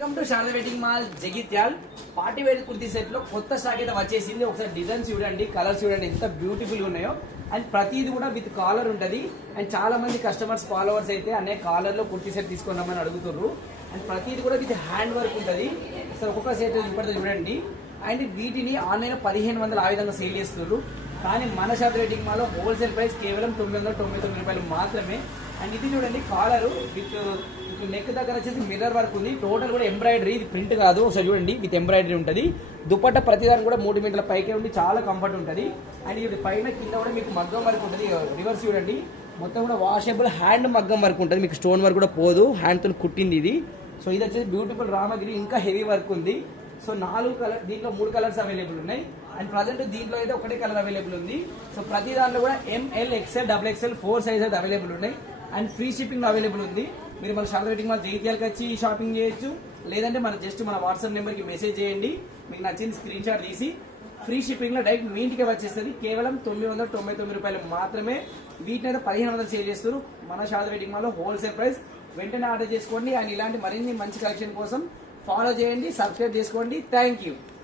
Welcome to Sharada wedding mall Jagtial. Party wear kurti set లో కొత్త stock అయితే వచ్చేసింది. ఒకసారి డిజైన్స్ చూడండి, కలర్స్ చూడండి ఎంత బ్యూటిఫుల్ గా ఉన్నాయో. అండ్ ప్రతిది కూడా విత్ కాలర్ ఉంటది. అండ్ చాలా మంది కస్టమర్స్ ఫాలోవర్స్ అయితే అనే కాలర్ లో కుర్తీ సెట్ తీసుకున్నామని అడుగుతున్నారు. అండ్ ప్రతిది కూడా విత్ హ్యాండ్ వర్క్ ఉంటది. అసలు ఒక్కొక్క సెట్ ఇప్పుడు చూడండి. అండ్ వీటిని ఆన్లైన్ 1500 ఆ విధంగా సేల్ చేస్తున్నారు. కానీ మన శారద వెడ్డింగ్ మాల్ లో హోల్సేల్ ప్రైస్ కేవలం 999 రూపాయలు మాత్రమే. అండ్ ఇది చూడండి కాలర్ విత్ నెక్ దగ్గర వచ్చేసి మిర్రర్ వర్క్ ఉంది. టోటల్ కూడా ఎంబ్రాయిడరీ, ఇది ప్రింట్ కాదు. ఒకసారి చూడండి విత్ ఎంబ్రాయిడరీ ఉంటుంది. దుపట్ట ప్రతిదాని కూడా 3 మీటర్ల పైకే ఉండి చాలా కంఫర్ట్ ఉంటుంది. అండ్ ఇది పైన కింద కూడా మీకు మగ్గం వర్క్ ఉంటుంది. రివర్స్ చూడండి మొత్తం కూడా వాషబుల్ హ్యాండ్ మగ్గం వర్క్ ఉంటుంది. మీకు స్టోన్ వర్క్ కూడా పోదు, హ్యాండ్ తో కుట్టింది ఇది. సో ఇది వచ్చేసి బ్యూటిఫుల్ రామగిరి, ఇంకా హెవీ వర్క్ ఉంది. సో 4 కలర్, దీంట్లో 3 కలర్స్ అవైలబుల్ ఉన్నాయి. అండ్ ప్రజెంట్ దీంట్లో అయితే ఒకటే కలర్ అవైలబుల్ ఉంది. సో ప్రతి దాంట్లో కూడా ML, XL, XXL 4 sizes available ఉన్నాయి. అండ్ ఫ్రీ షిప్పింగ్ అవైలబుల్ ఉంది. మీరు మన శారద వెడ్డింగ్ మాల్ జగిత్యాలకు వచ్చి షాపింగ్ చేయొచ్చు. లేదంటే మన వాట్సాప్ నెంబర్కి మెసేజ్ చేయండి. మీకు నచ్చిన స్క్రీన్ షాట్ తీసి ఫ్రీ షిప్పింగ్ లో డైరెక్ట్ మీ ఇంటికి వచ్చేస్తుంది. కేవలం 999 రూపాయలు మాత్రమే. వీటినైతే 1500 సేల్ చేస్తారు. మన శారద వెడ్డింగ్ మాల్ లో హోల్సేల్ ప్రైస్. వెంటనే ఆర్డర్ చేసుకోండి. అండ్ ఇలాంటి మరిన్ని మంచి కలెక్షన్ కోసం ఫాలో చేయండి, సబ్స్క్రైబ్ చేసుకోండి. Thank you.